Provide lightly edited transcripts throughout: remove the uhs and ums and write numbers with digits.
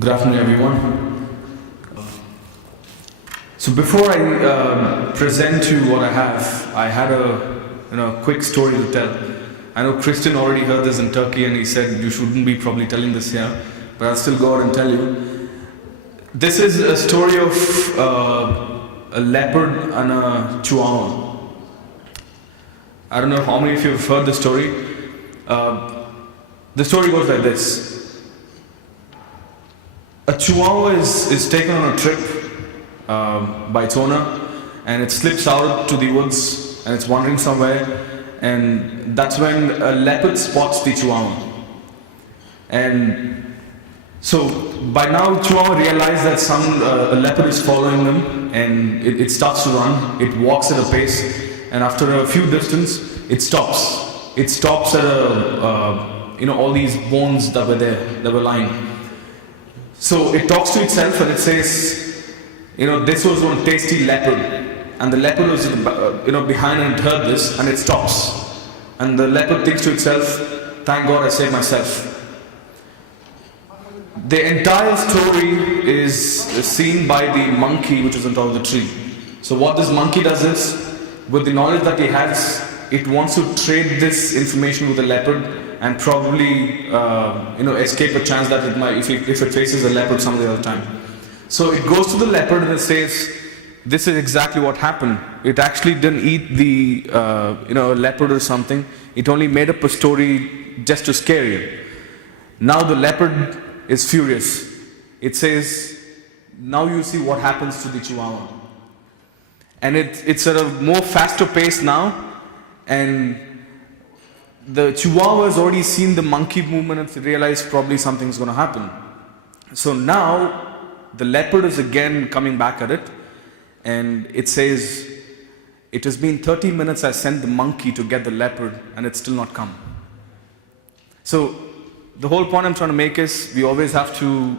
Good afternoon, everyone. So before I present to you what I have, I had a quick story to tell. I know Christian already heard this in Turkey, and he said you shouldn't be probably telling this here, but I'll still go out and tell you. This is a story of a leopard and a chihuahua. I don't know how many of you have heard the story. The story goes like this. A chihuahua is taken on a trip by its owner, and it slips out to the woods and it's wandering somewhere, and that's when a leopard spots the chihuahua. And so by now chihuahua realizes that a leopard is following them, and it starts to run. It walks at a pace, and after a few distance it stops. It stops at all these bones that were lying. So it talks to itself and it says, this was one tasty leopard, and the leopard was behind and it heard this, and it stops, and the leopard thinks to itself, thank God I saved myself. The entire story is seen by the monkey which is on top of the tree. So what this monkey does is, with the knowledge that he has, it wants to trade this information with the leopard and probably escape a chance that it might, if it faces a leopard some other time. So it goes to the leopard and it says, this is exactly what happened. It actually didn't eat the leopard or something. It only made up a story just to scare you. Now the leopard is furious. It says, now you see what happens to the chihuahua. And it's at a more faster pace now, and the chihuahua has already seen the monkey movement and realized probably something's going to happen. So now the leopard is again coming back at it, and it says, it has been 30 minutes I sent the monkey to get the leopard, and it's still not come. So the whole point I'm trying to make is, we always have to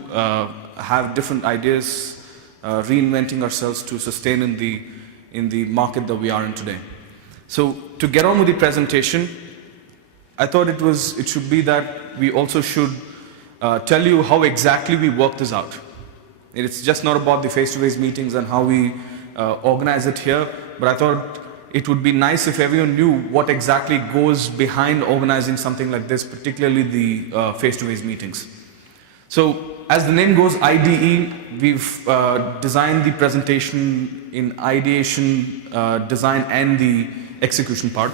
have different ideas, reinventing ourselves to sustain in the market that we are in today. So to get on with the presentation, I thought it should be that we also should tell you how exactly we work this out. It's just not about the face-to-face meetings and how we organize it here, but I thought it would be nice if everyone knew what exactly goes behind organizing something like this, particularly the face-to-face meetings. So as the name goes, IDE, we've designed the presentation in ideation, design, and the execution part.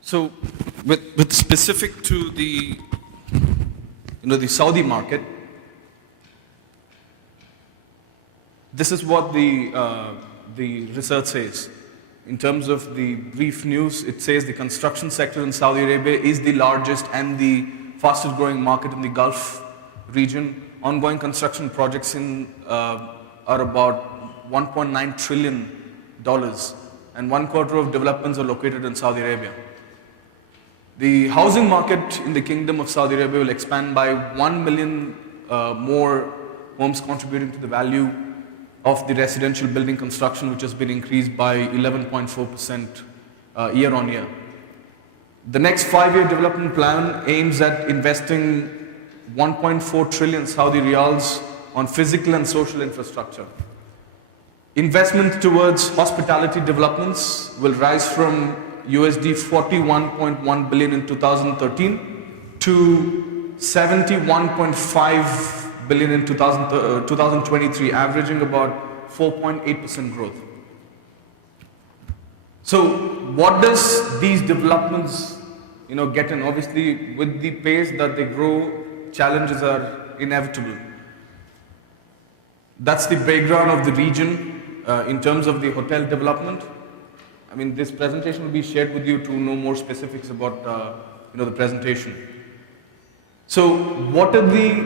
So, with specific to the Saudi market, this is what the research says. In terms of the brief news, it says the construction sector in Saudi Arabia is the largest and the fastest growing market in the Gulf region. Ongoing construction projects are about $1.9 trillion, and 1/4 of developments are located in Saudi Arabia. The housing market in the Kingdom of Saudi Arabia will expand by 1 million more homes, contributing to the value of the residential building construction, which has been increased by 11.4% year on year. The next 5-year development plan aims at investing 1.4 trillion Saudi riyals on physical and social infrastructure. Investment towards hospitality developments will rise from USD 41.1 billion in 2013 to 71.5 billion in 2023, averaging about 4.8% growth. So what does these developments get in? Obviously, with the pace that they grow, challenges are inevitable. That's the background of the region in terms of the hotel development. I mean, this presentation will be shared with you to know more specifics about the presentation. So what are the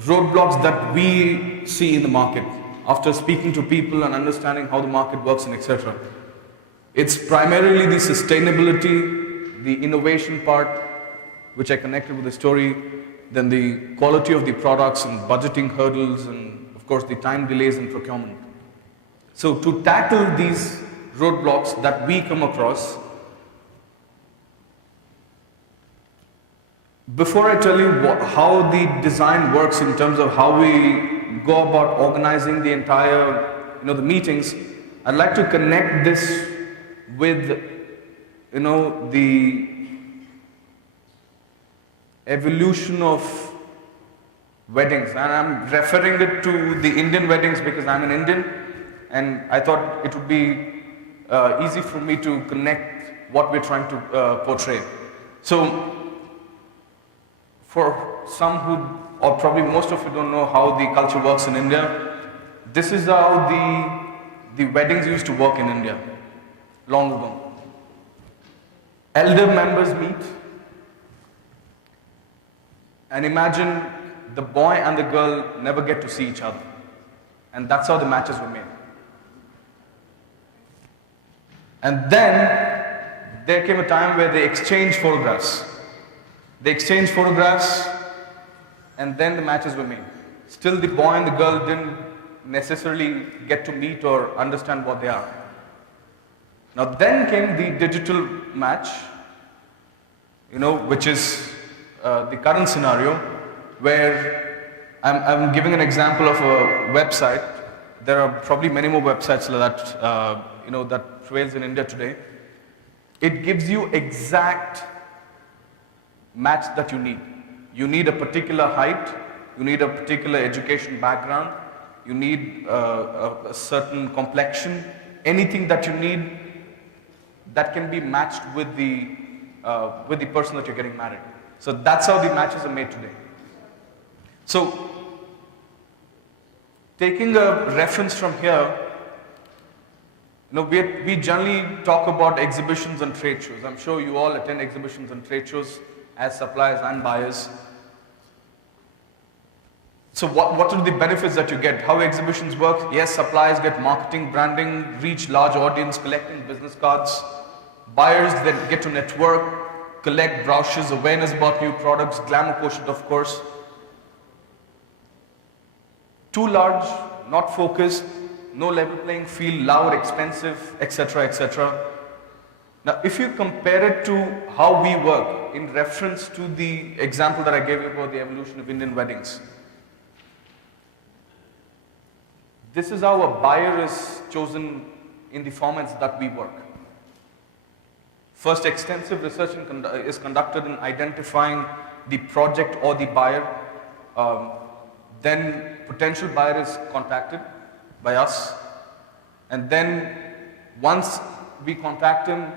roadblocks that we see in the market after speaking to people and understanding how the market works and etc.? It's primarily the sustainability, the innovation part, which I connected with the story, then the quality of the products and budgeting hurdles, and of course the time delays in procurement. So to tackle these roadblocks that we come across, Before I tell you how the design works in terms of how we go about organizing the entire, the meetings, I'd like to connect this with, the evolution of weddings. And I'm referring it to the Indian weddings because I'm an Indian, and I thought it would be easy for me to connect what we're trying to portray. So, for some who, or probably most of you don't know how the culture works in India, this is how the weddings used to work in India, long ago. Elder members meet, and imagine the boy and the girl never get to see each other. And that's how the matches were made. And then, there came a time where they exchanged photographs. They exchanged photographs, and then the matches were made. Still, the boy and the girl didn't necessarily get to meet or understand what they are. Now, then came the digital match, which is the current scenario, where I'm giving an example of a website. There are probably many more websites that that prevails in India today. It gives you exact match that you need. You need a particular height, you need a particular education background, you need a certain complexion, anything that you need that can be matched with the person that you're getting married. So that's how the matches are made today. So, taking a reference from here, we generally talk about exhibitions and trade shows. I'm sure you all attend exhibitions and trade shows as suppliers and buyers. So what are the benefits that you get? How exhibitions work? Yes, suppliers get marketing, branding, reach large audience, collecting business cards. Buyers then get to network, collect brochures, awareness about new products, glamour quotient of course. Too large, not focused, no level playing field, loud, expensive, etc., etc. Now, if you compare it to how we work in reference to the example that I gave you about the evolution of Indian weddings, this is how a buyer is chosen in the formats that we work. First, extensive research is conducted in identifying the project or the buyer. Then, potential buyer is contacted by us, and then once we contact him,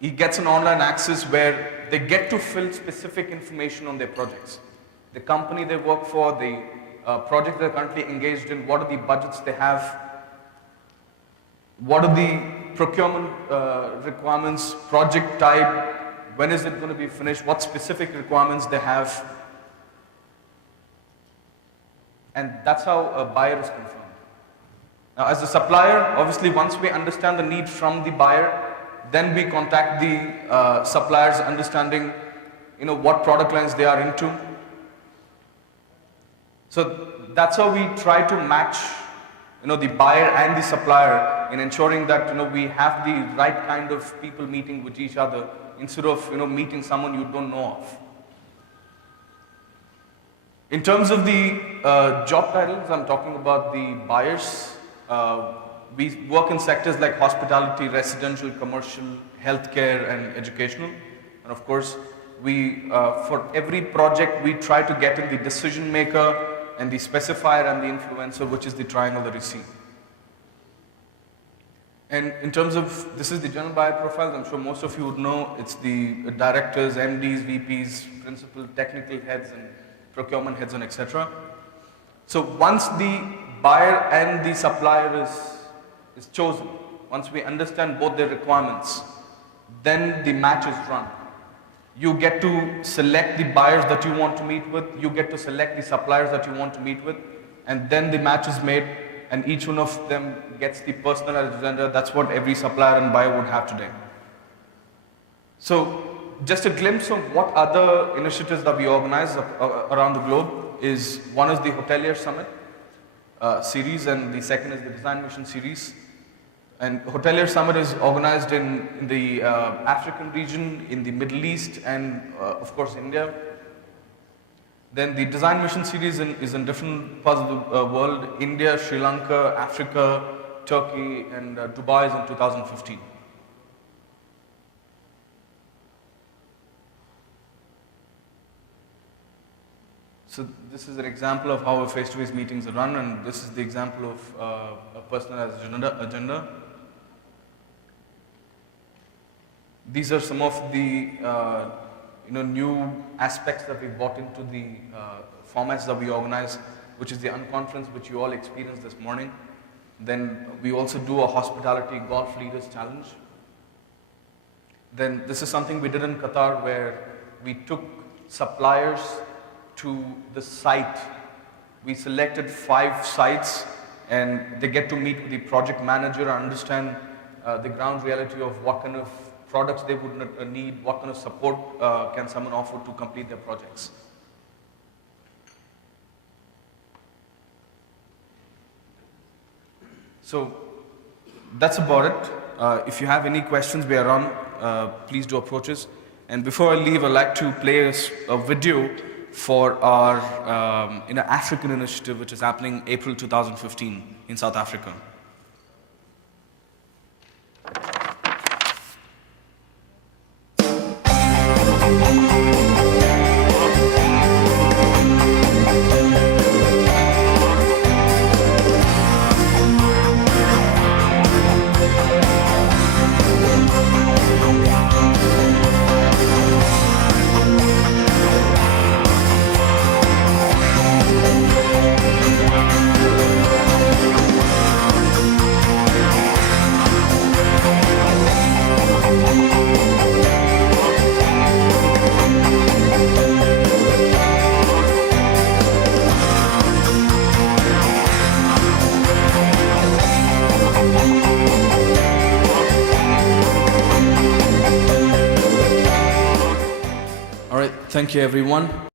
he gets an online access where they get to fill specific information on their projects. The company they work for, the project they're currently engaged in, what are the budgets they have, what are the procurement requirements, project type, when is it going to be finished, what specific requirements they have. And that's how a buyer is confirmed. Now, as a supplier, obviously, once we understand the need from the buyer, then we contact the suppliers, understanding, what product lines they are into. So that's how we try to match, the buyer and the supplier in ensuring that, we have the right kind of people meeting with each other instead of, meeting someone you don't know of. In terms of the job titles, I'm talking about the buyers. We work in sectors like hospitality, residential, commercial, healthcare, and educational. And of course, for every project, we try to get in the decision maker and the specifier and the influencer, which is the triangle that you see. And in terms of, this is the general buyer profile, I'm sure most of you would know, it's the directors, MDs, VPs, principal, technical heads, and procurement heads, and etc. So once the buyer and the supplier is chosen, once we understand both their requirements, then the match is run. You get to select the buyers that you want to meet with, you get to select the suppliers that you want to meet with, and then the match is made, and each one of them gets the personalized agenda. That's what every supplier and buyer would have today. So, just a glimpse of what other initiatives that we organize around the globe is, one is the Hotelier Summit series, and the second is the Design Mission series. And Hotelier Summit is organized in the African region, in the Middle East, and of course India. Then the design mission series is in different parts of the world: India, Sri Lanka, Africa, Turkey, and Dubai is in 2015. So this is an example of how a face-to-face meetings are run, and this is the example of a personalized agenda. These are some of the new aspects that we brought into the formats that we organize, which is the unconference, which you all experienced this morning. Then we also do a hospitality golf leaders challenge. Then this is something we did in Qatar, where we took suppliers to the site. We selected 5 sites, and they get to meet with the project manager and understand the ground reality of what kind of products they would need, what kind of support can someone offer to complete their projects. So that's about it. If you have any questions, we are on. Please do approach us. And before I leave, I'd like to play a video for our African initiative, which is happening April 2015 in South Africa. Thank you, everyone.